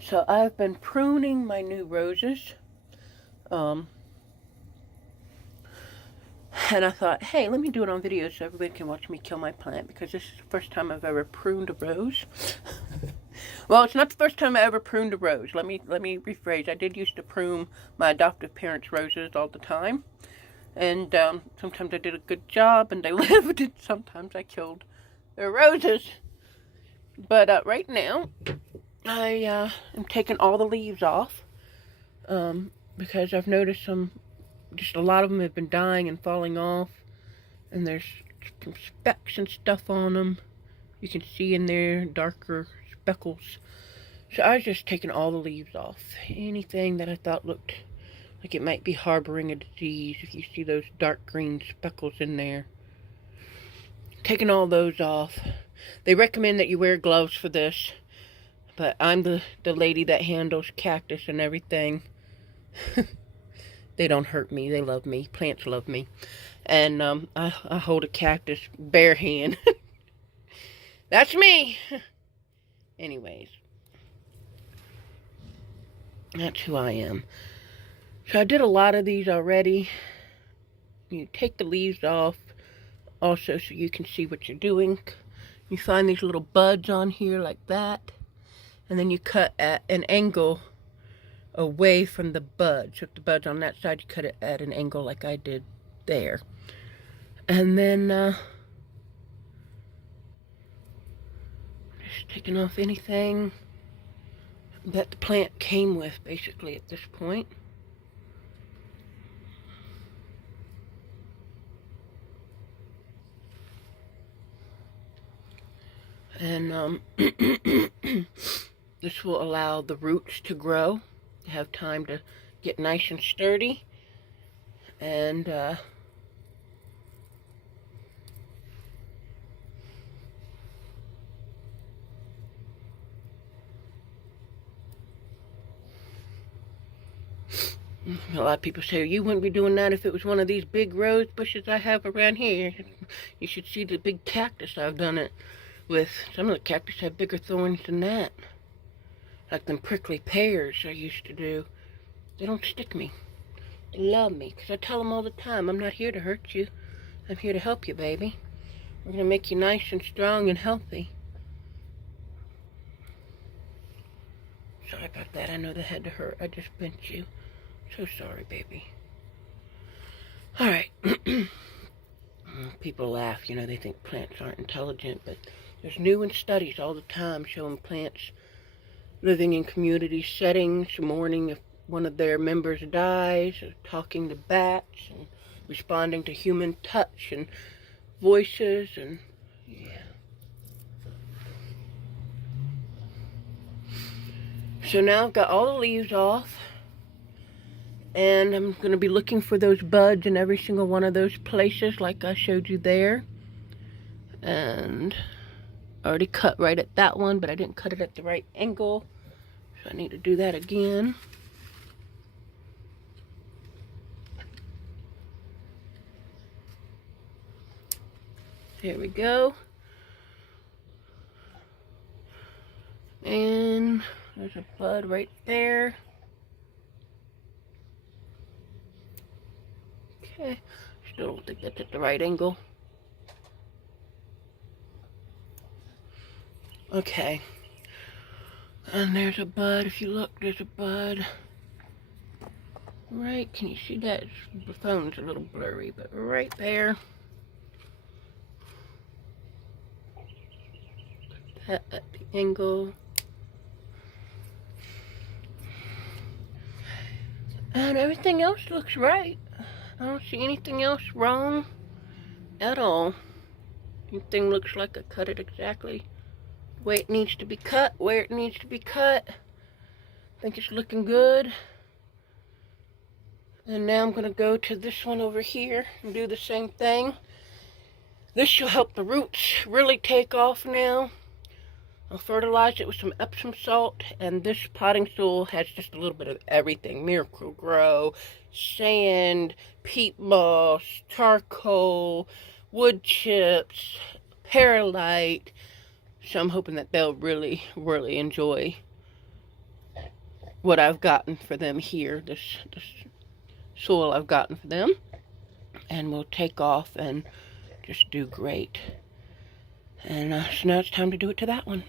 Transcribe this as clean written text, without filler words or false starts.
So I've been pruning my new roses. Um, and I thought, hey, let me do it on video so everybody can watch me kill my plant, because this is the first time I've ever pruned a rose. Well, it's not the first time I ever pruned a rose. Let me rephrase. I did used to prune my adoptive parents' roses all the time. And sometimes I did a good job and they lived, and sometimes I killed their roses. But right now, I am taking all the leaves off because I've noticed just a lot of them have been dying and falling off, and there's some specks and stuff on them. You can see in there darker speckles. So I was just taking all the leaves off. Anything that I thought looked like it might be harboring a disease, if you see those dark green speckles in there. Taking all those off. They recommend that you wear gloves for this, but I'm the lady that handles cactus and everything. They don't hurt me. They love me. Plants love me. And I hold a cactus bare hand. That's me. Anyways. That's who I am. So I did a lot of these already. You take the leaves off also so you can see what you're doing. You find these little buds on here like that. And then you cut at an angle away from the bud. So if the bud's on that side, you cut it at an angle like I did there. And then just taking off anything that the plant came with, basically, at this point. And this will allow the roots to grow, have time to get nice and sturdy. And a lot of people say, you wouldn't be doing that if it was one of these big rose bushes I have around here. You should see the big cactus I've done it with. Some of the cactus have bigger thorns than that. Like them prickly pears I used to do. They don't stick me. They love me, because I tell them all the time, I'm not here to hurt you. I'm here to help you, baby. We're going to make you nice and strong and healthy. Sorry about that. I know that had to hurt. I just bent you. So sorry, baby. Alright. People laugh, you know, they think plants aren't intelligent, but there's new studies all the time showing plants living in community settings, mourning if one of their members dies, or talking to bats, and responding to human touch and voices, and yeah. So now I've got all the leaves off, and I'm going to be looking for those buds in every single one of those places like I showed you there. And I already cut right at that one, but I didn't cut it at the right angle. So I need to do that again. There we go. And there's a bud right there. Okay, still don't think that's at the right angle. Okay. And there's a bud. If you look, there's a bud. Right, can you see that? The phone's a little blurry, but right there. Put that at the angle. And everything else looks right. I don't see anything else wrong at all. Everything looks like I cut it exactly the way it needs to be cut, where it needs to be cut. I think it's looking good. And now I'm going to go to this one over here and do the same thing. This should help the roots really take off now. I'll fertilize it with some Epsom salt, and this potting soil has just a little bit of everything. Miracle-Gro, sand, peat moss, charcoal, wood chips, perlite. So I'm hoping that they'll really, really enjoy what I've gotten for them here, this soil I've gotten for them, and we'll take off and just do great. And so now it's time to do it to that one.